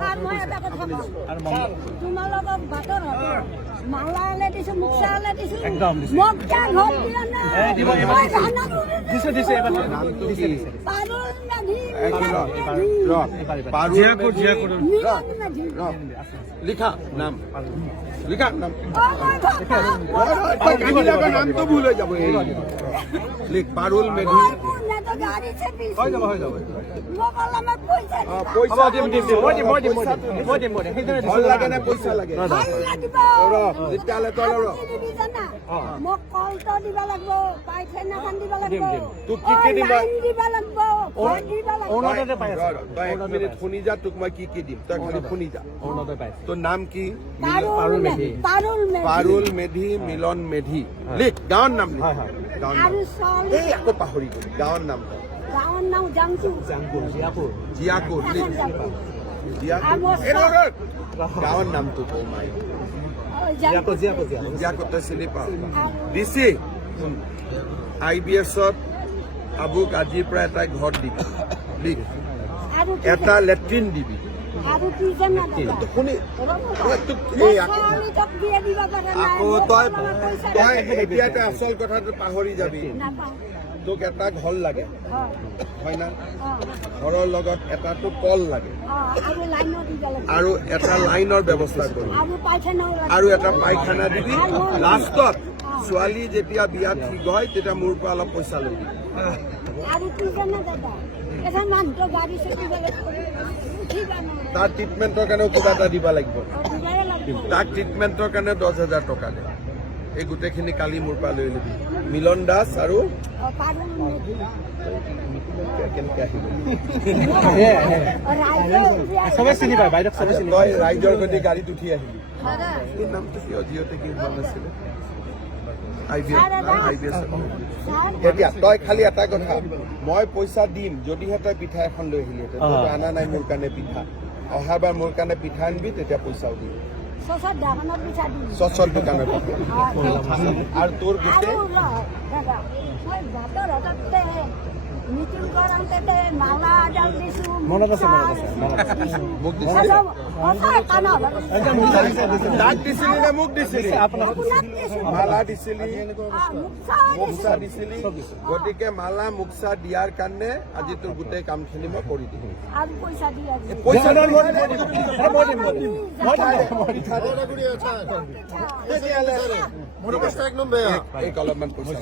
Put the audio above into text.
সাৰ মই এটা কথা কওঁ তোমালোকক বাটৰ মালা আলে দিছো মুখা আলে দিছো মোক কিয় ঘৰ দিয়া নাই লিখা নাম লিখা নাম নামটো ভুল হৈ যাব লিখ পাৰুল মেধি হৈ যাব ভাল লাগে নে পইচা লাগে তেতিয়াহ'লে তই মোক কলটো দিব লাগিব পাইখানাখন দিব লাগিব তোক কি কি দিবা দিব লাগিব তই 1 মিনিট শুনি যা তোক মই কি কি দিম তই খালি শুনি যা তোৰ নাম কি পাৰুল মেধি মিলন মেধি লিখ গাঁৱৰ নাম লিখ গাঁৱৰ নাম এই আকৌ পাহৰি গলি গাঁৱৰ নাম জিয়াকুৰ লিখ গাঁৱৰ নামটো কওঁ মাই জিয়াকুৰ তই চিনি পাওঁ দিছি IBSত আবুক আজিৰ পৰা এটা ঘৰ দিবি লিখ এটা লেট্ৰিন দিবি তই এতিয়া আচল কথাটো পাহৰি যাবি তোক এটা ঘৰ লাগে হয় না ঘৰৰ লগত এটাটো কল লাগে আৰু এটা লাইনৰ ব্যৱস্থা কৰিবি আৰু এটা পায়খানা দিবি লাষ্টত ছোৱালী যেতিয়া বিয়া ঠিক হয় তেতিয়া মোৰ পৰা অলপ পইচা ল'বি তাৰ ট্ৰিটমেণ্টৰ কাৰণেও কিবা এটা দিব লাগিব তাক ট্ৰিটমেণ্টৰ কাৰণে 10,000 টকা দে এই গোটেইখিনি কালি মোৰ পৰা লৈ ল'বি মিলন দাস আৰু কেনেকে আহিব তই ৰাইজৰ সৈতে গাড়ীত উঠি আহিবি এই নামটো কিয় জিঅ'তে কি হোৱা নাছিলে IBS এতিয়া তই খালি এটা কথা মই পইচা দিম যদিহে তই পিঠা এখন লৈ আহিলিহেঁতেন তই অনা নাই মোৰ কাৰণে পিঠা অহাবাৰ মোৰ কাৰণে পিঠা আনিবি তেতিয়া পইচাও দিবি চচৰ দোকানৰ আৰু তোৰ গোটেই মনত আছে মোক দাগ দিছিলি নে মোক দিছিলি মালা দিছিলি মুখা দিছিলি গতিকে মালা মুখা দিয়াৰ কাৰণে আজি তোৰ গোটেই কামখিনি মই কৰি দিম পইচা এই অলপমান পইচা